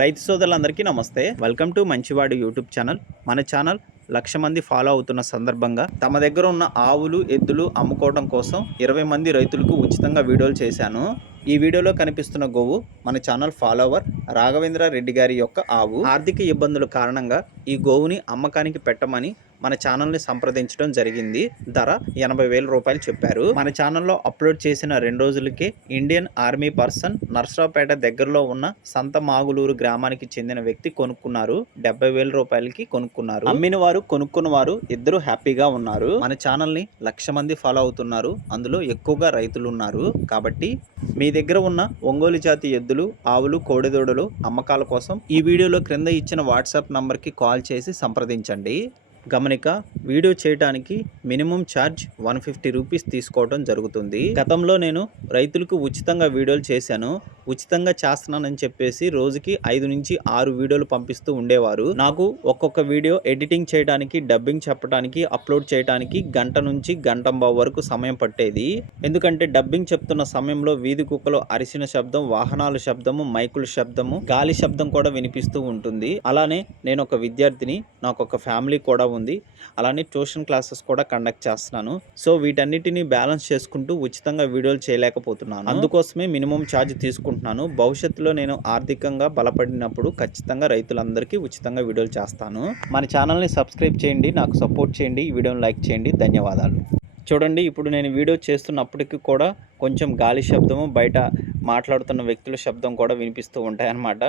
రైతు సోదరులందరికీ నమస్తే. Welcome to Manchivadu youtube channel. మన ఛానల్ లక్ష మంది ఫాలో అవుతున్న సందర్భంగా తమ దగ్గర ఉన్న ఆవులు ఎద్దులు అమ్ముకోవడం కోసం ఇరవై మంది రైతులకు ఉచితంగా వీడియోలు చేశాను. ఈ వీడియోలో కనిపిస్తున్న గోవు మన ఛానల్ ఫాలోవర్ రాఘవేంద్ర రెడ్డి గారి యొక్క ఆవు. ఆర్థిక ఇబ్బందుల కారణంగా ఈ గోవుని అమ్మకానికి పెట్టమని మన ఛానల్ని సంప్రదించడం జరిగింది. ధర ఎనభై వేల రూపాయలు చెప్పారు. మన ఛానల్లో అప్లోడ్ చేసిన రెండు రోజులకే ఇండియన్ ఆర్మీ పర్సన్ నర్సరావుపేట దగ్గరలో ఉన్న సంత మాగులూరు గ్రామానికి చెందిన వ్యక్తి కొనుక్కున్నారు. డెబ్బై వేల రూపాయలకి కొనుక్కున్నారు. అమ్మిన వారు కొనుక్కున్న వారు ఇద్దరు హ్యాపీగా ఉన్నారు. మన ఛానల్ని లక్ష మంది ఫాలో అవుతున్నారు. అందులో ఎక్కువగా రైతులు ఉన్నారు. కాబట్టి మీ దగ్గర ఉన్న ఒంగోలు జాతి ఎద్దులు ఆవులు కోడెదూడలు అమ్మకాల కోసం ఈ వీడియోలో క్రింద ఇచ్చిన వాట్సాప్ నంబర్కి కాల్ చేసి సంప్రదించండి. గమనిక వీడియో చేయడానికి minimum charge one fifty rupees తీసుకోవడం జరుగుతుంది. గతంలో నేను రైతులకు ఉచితంగా వీడియోలు చేశాను. ఉచితంగా చేస్తున్నానని చెప్పేసి రోజుకి ఐదు నుంచి ఆరు వీడియోలు పంపిస్తూ ఉండేవారు. నాకు ఒక్కొక్క వీడియో ఎడిటింగ్ చేయడానికి డబ్బింగ్ చెప్పడానికి అప్లోడ్ చేయడానికి గంట నుంచి గంట వరకు సమయం పట్టేది. ఎందుకంటే డబ్బింగ్ చెప్తున్న సమయంలో వీధి కుక్కలు అరిసిన శబ్దం వాహనాల శబ్దము మైకుల శబ్దము గాలి శబ్దం కూడా వినిపిస్తూ ఉంటుంది. అలానే నేను ఒక విద్యార్థిని నాకు ఒక ఫ్యామిలీ కూడా ఉంది. అలానే ట్యూషన్ క్లాసెస్ కూడా కండక్ట్ చేస్తున్నాను. సో వీటన్నిటిని బ్యాలెన్స్ చేసుకుంటూ ఉచితంగా వీడియోలు చేయలేకపోతున్నాను. అందుకోసమే మినిమం ఛార్జ్ తీసుకుంటాను అనుకుంటున్నాను భవిష్యత్తులో నేను ఆర్థికంగా బలపడినప్పుడు ఖచ్చితంగా రైతులందరికీ ఉచితంగా వీడియోలు చేస్తాను. మన ఛానల్ని సబ్స్క్రైబ్ చేయండి నాకు సపోర్ట్ చేయండి ఈ వీడియోని లైక్ చేయండి. ధన్యవాదాలు. చూడండి ఇప్పుడు నేను వీడియో చేస్తున్నప్పటికీ కూడా కొంచెం గాలి శబ్దము బయట మాట్లాడుతున్న వ్యక్తుల శబ్దం కూడా వినిపిస్తూ ఉంటాయన్నమాట.